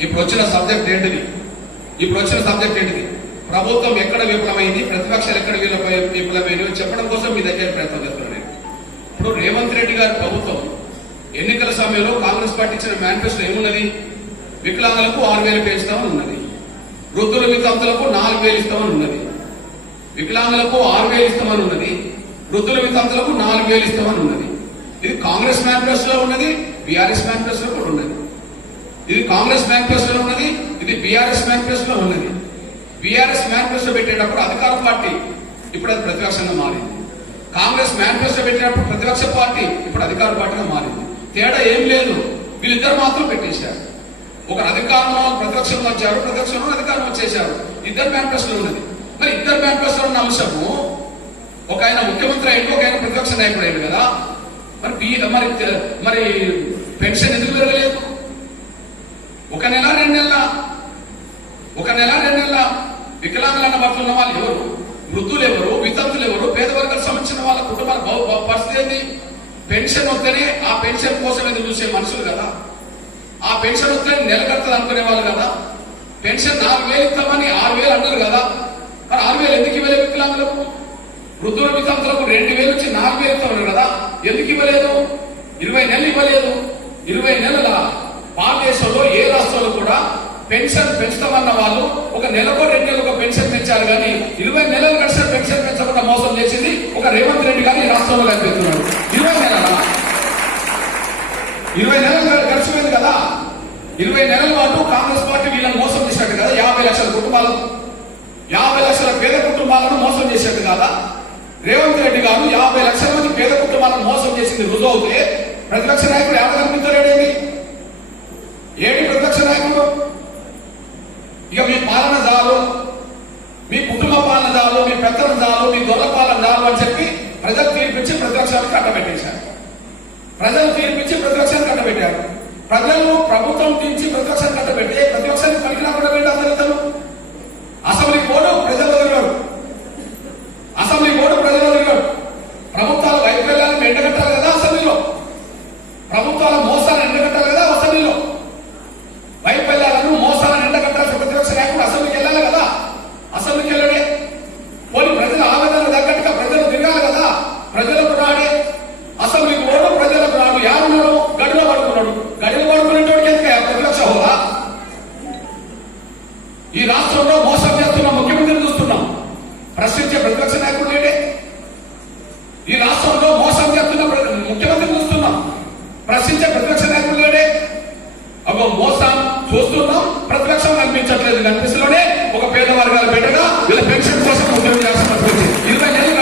ఇప్పుడు వచ్చిన సబ్జెక్ట్ ఏంటిది? ఇప్పుడు వచ్చిన సబ్జెక్ట్ ఏంటిది? ప్రభుత్వం ఎక్కడ విఫలమైంది? ప్రతిపక్షాలు ఎక్కడ విఫల- విఫలమైనవి చెప్పడం కోసం మీ దగ్గర ప్రయత్నం చేస్తున్నాను నేను. ఇప్పుడు రేవంత్ రెడ్డి గారి ప్రభుత్వం ఎన్నికల సమయంలో కాంగ్రెస్ పార్టీ ఇచ్చిన మేనిఫెస్టో ఏమున్నది? వికలాంగులకు ఆరు వేలు పెంచుతామని ఉన్నది. వృద్ధుల వితంతులకు నాలుగు వేలు ఇస్తామని ఉన్నది. వికలాంగులకు ఆరు వేలు ఇస్తామని ఉన్నది. వృద్ధుల వితంతులకు నాలుగు వేలు ఇస్తామని ఉన్నది. ఇది కాంగ్రెస్ మేనిఫెస్టోలో ఉన్నది బీఆర్ఎస్ మేనిఫెస్టోలో కూడా ఉన్నది. ఇది కాంగ్రెస్ మేనిఫెస్టోలో ఉన్నది ఇది బీఆర్ఎస్ మేనిఫెస్టోలో ఉన్నది. బీఆర్ఎస్ మేనిఫెస్టో పెట్టేటప్పుడు అధికార పార్టీ ఇప్పుడు అది ప్రతిపక్షంగా మారింది. కాంగ్రెస్ మేనిఫెస్టో పెట్టినప్పుడు ప్రతిపక్ష పార్టీ ఇప్పుడు అధికార పార్టీగా మారింది. తేడా ఏం లేదు వీళ్ళిద్దరు మాత్రం పెట్టేశారు. ఒక అధికారంలో ప్రతిపక్షంలో వచ్చారు ప్రతిపక్షంలో అధికారం వచ్చేశారు. ఇద్దరు మేనిఫెస్టో ఉన్నది. మరి ఇద్దరు మేనిఫెస్టో ఉన్న అంశము ఒక ఆయన ముఖ్యమంత్రి అయ్యాడు ఒక ఆయన ప్రతిపక్ష నాయకుడు అయ్యాడు కదా. మరి పి- మరి మరి పెన్షన్ ఎందుకు పెరగలేదు ఒక నెల రెండు నెలల ఒక నెల రెండు నెలల అన్న ఉన్న వాళ్ళు ఎవరు? వృద్ధులు ఎవరు వితంతులు ఎవరు పేద వర్గాలకు సంబంధించిన వాళ్ళ కుటుంబాల పరిస్థితి ఏంటి? పెన్షన్ వస్తేనే ఆ పెన్షన్ కోసం ఎదురు చూసే మనుషులు కదా. ఆ పెన్షన్ వస్తే నెల అనుకునే వాళ్ళు కదా. పెన్షన్ నాలుగు వేలు ఇస్తామని ఆరు వేలు అన్నారు కదా. మరి ఆరు వేలు ఎందుకు ఇవ్వలేదు వికలాంగులకు? వృద్ధుల వితంతులకు రెండు వేలు వచ్చి నాలుగు వేలు ఇస్తామన్నారు కదా. ఎందుకు ఇవ్వలేదు? ఇరవై నెలలు ఇవ్వలేదు. ఇరవై నెలల భారతదేశంలో ఏ రాష్ట్రంలో కూడా పెన్షన్ పెంచుతామన్న వాళ్ళు ఒక నెలకో రెండు నెలలకు పెన్షన్ ఒక రేవంత్ రెడ్డి గారు ఈ రాష్ట్రంలో కనిపిస్తున్నాడు. ఇరవై నెలల ఇరవై నెలలు గడిచిపోయింది కదా. ఇరవై నెలల పాటు కాంగ్రెస్ పార్టీ వీళ్ళని మోసం చేసినట్టు కదా. యాభై లక్షల కుటుంబాలను యాభై లక్షల పేద కుటుంబాలను మోసం చేసినట్టు కదా. రేవంత్ రెడ్డి గారు యాభై లక్షల మంది పేద కుటుంబాలను మోసం చేసింది రుజువు అవుతే ప్రతిపక్ష నాయకుడు ఎవరు పాలన అని చెప్పి ప్రజలు తీర్పిచ్చి ప్రతిపక్షానికి కట్టబెట్టేశారు ప్రజలు తీర్పిచ్చి ప్రతిపక్షాన్ని కట్టబెట్టారు ప్రజలు ప్రభుత్వం తీర్చి ప్రతిపక్ష ప్రశ్నించే ప్రతిపక్ష నాయకుడు లేడే ఈ రాష్ట్రంలో మోసం చేస్తున్న ముఖ్యమంత్రి చూస్తున్నాం. ప్రశ్నించే ప్రతిపక్ష నాయకుడు లేడే అగో మోసం చూస్తున్నాం. ప్రతిపక్షం కనిపించట్లేదు కనిపిస్తున్నాడే ఒక పేద వర్గాల పెట్టగా వీళ్ళ పెన్షన్ కోసం